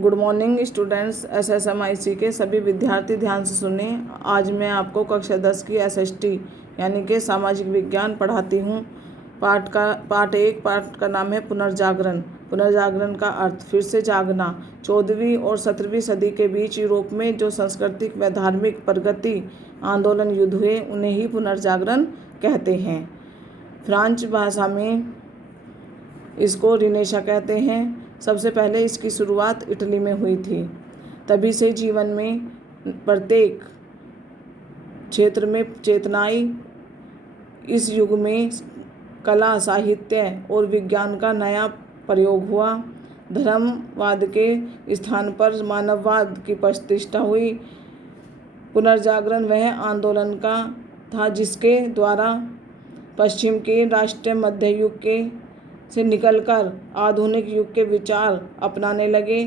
Good morning students. SSMIC के सभी विद्यार्थी ध्यान से सुने। आज मैं आपको कक्षा 10 की SST यानी कि सामाजिक विज्ञान पढ़ाती हूँ। पार्ट 1 का नाम है पुनर्जागरण। पुनर्जागरण का अर्थ फिर से जागना। 14वीं और 17वीं सदी के बीच यूरोप में जो सांस्कृतिक व धार्मिक प्रगति आंदोलन युद्ध हुए उन्हें ही पुनर्जागरण कहते हैं। फ्रांच भाषा में इसको रिनेशा कहते हैं। सबसे पहले इसकी शुरुआत इटली में हुई थी। तभी से जीवन में प्रत्येक क्षेत्र में चेतनाई। इस युग में कला, साहित्य और विज्ञान का नया प्रयोग हुआ। धर्मवाद के स्थान पर मानववाद की प्रतिष्ठा हुई। पुनर्जागरण वह आंदोलन का था जिसके द्वारा पश्चिम के राष्ट्र मध्य युग से निकलकर आधुनिक युग के विचार अपनाने लगे।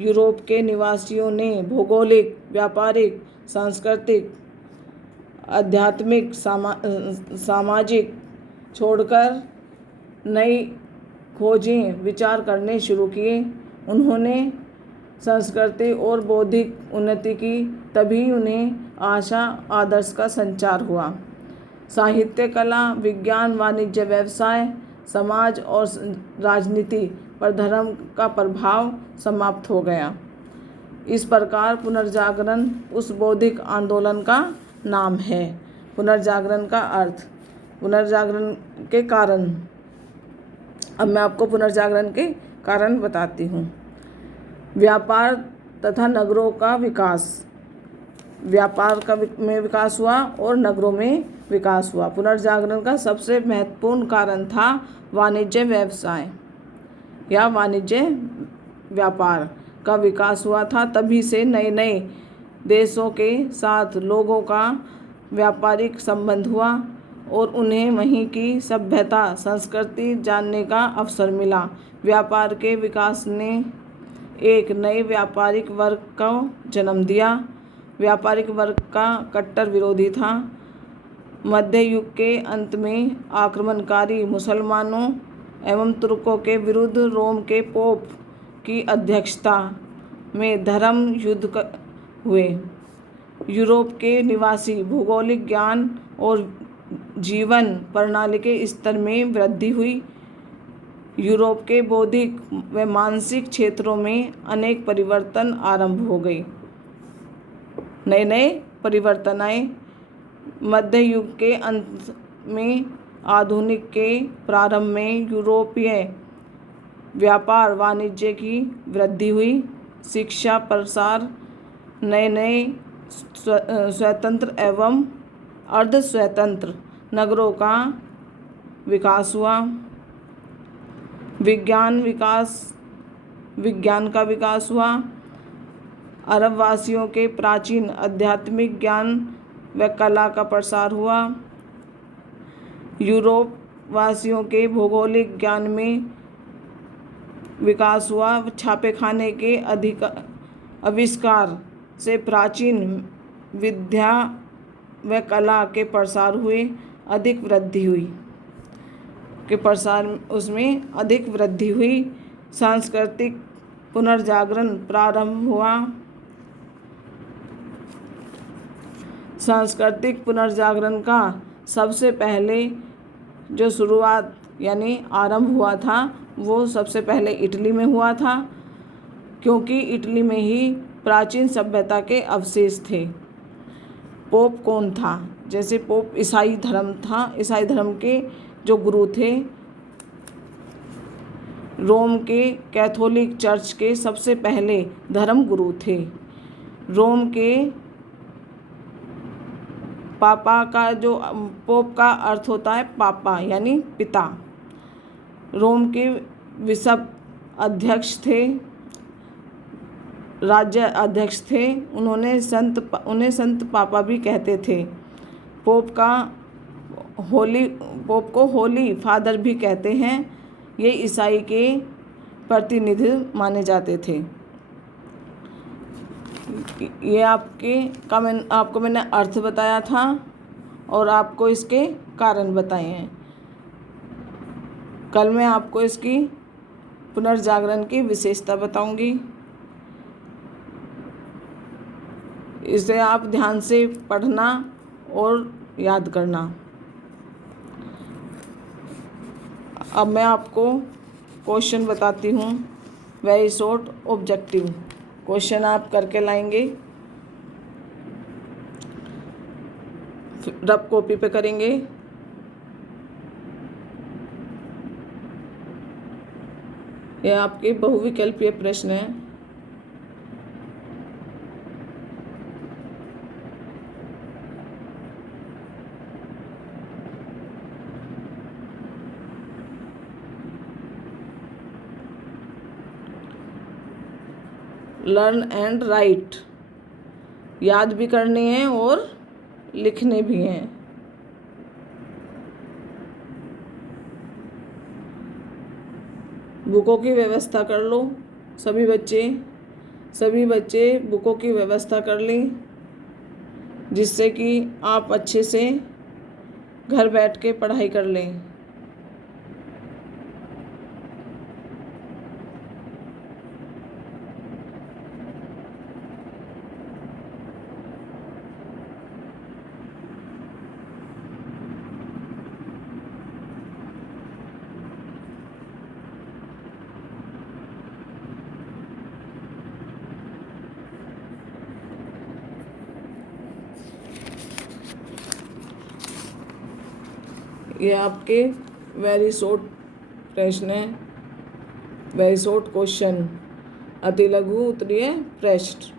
यूरोप के निवासियों ने भौगोलिक, व्यापारिक, सांस्कृतिक, आध्यात्मिक, सामाजिक छोड़कर नई खोजें, विचार करने शुरू किए। उन्होंने संस्कृति और बौद्धिक उन्नति की, तभी उन्हें आशा आदर्श का संचार हुआ। साहित्य, कला, विज्ञान, वाणिज्य, व्यवसाय, समाज और राजनीति पर धर्म का प्रभाव समाप्त हो गया। इस प्रकार पुनर्जागरण उस बौद्धिक आंदोलन का नाम है। पुनर्जागरण का अर्थ, पुनर्जागरण के कारण। अब मैं आपको पुनर्जागरण के कारण बताती हूँ। व्यापार तथा नगरों का विकास। व्यापार में विकास हुआ और नगरों में विकास हुआ। पुनर्जागरण का सबसे महत्वपूर्ण कारण था वाणिज्य व्यवसाय या वाणिज्य व्यापार का विकास हुआ था। तभी से नए नए देशों के साथ लोगों का व्यापारिक संबंध हुआ और उन्हें वहीं की सभ्यता, संस्कृति जानने का अवसर मिला। व्यापार के विकास ने एक नए व्यापारिक वर्ग को जन्म दिया। व्यापारिक वर्ग का कट्टर विरोधी था। मध्य युग के अंत में आक्रमणकारी मुसलमानों एवं तुर्कों के विरुद्ध रोम के पोप की अध्यक्षता में धर्म युद्ध हुए। यूरोप के निवासी भौगोलिक ज्ञान और जीवन प्रणाली के स्तर में वृद्धि हुई। यूरोप के बौद्धिक व मानसिक क्षेत्रों में अनेक परिवर्तन आरंभ हो गए। नए नए परिवर्तन आए। मध्य युग के अंत में, आधुनिक के प्रारंभ में यूरोपीय व्यापार वाणिज्य की वृद्धि हुई। शिक्षा प्रसार, नए नए स्वतंत्र एवं अर्ध स्वतंत्र नगरों का विकास हुआ। विज्ञान का विकास हुआ। अरब वासियों के प्राचीन आध्यात्मिक ज्ञान व कला का प्रसार हुआ। यूरोप वासियों के भौगोलिक ज्ञान में विकास हुआ। छापेखाने के आविष्कार से प्राचीन विद्या व कला के प्रसार हुए, अधिक वृद्धि हुई अधिक वृद्धि हुई। सांस्कृतिक पुनर्जागरण प्रारंभ हुआ। सांस्कृतिक पुनर्जागरण का सबसे पहले जो शुरुआत यानी आरंभ हुआ था वो सबसे पहले इटली में हुआ था, क्योंकि इटली में ही प्राचीन सभ्यता के अवशेष थे। पोप कौन था? जैसे पोप ईसाई धर्म था। ईसाई धर्म के जो गुरु थे, रोम के कैथोलिक चर्च के सबसे पहले धर्म गुरु थे। रोम के पापा का जो पोप का अर्थ होता है पापा यानी पिता। रोम के बिशप अध्यक्ष थे, राज्य अध्यक्ष थे। उन्हें संत पापा भी कहते थे। पोप को होली फादर भी कहते हैं। ये ईसाई के प्रतिनिधि माने जाते थे। ये आपको मैंने अर्थ बताया था और आपको इसके कारण बताए हैं। कल मैं आपको इसकी पुनर्जागरण की विशेषता बताऊंगी। इसे आप ध्यान से पढ़ना और याद करना। अब मैं आपको क्वेश्चन बताती हूँ, वेरी शॉर्ट ऑब्जेक्टिव क्वेश्चन आप करके लाएंगे, रफ कॉपी पे करेंगे। यह आपके बहुविकल्पीय प्रश्न है। लर्न एंड राइट, याद भी करने हैं और लिखने भी हैं। बुकों की व्यवस्था कर लो, सभी बच्चे बुकों की व्यवस्था कर लें, जिससे कि आप अच्छे से घर बैठ के पढ़ाई कर लें। ये आपके वेरी शॉर्ट प्रश्न है, वेरी शॉर्ट क्वेश्चन, अति लघु उत्तरीय प्रश्न।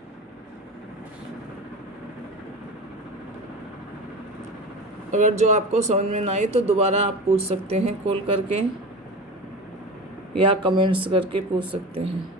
अगर जो आपको समझ में ना आए तो दोबारा आप पूछ सकते हैं कॉल करके या कमेंट्स करके पूछ सकते हैं।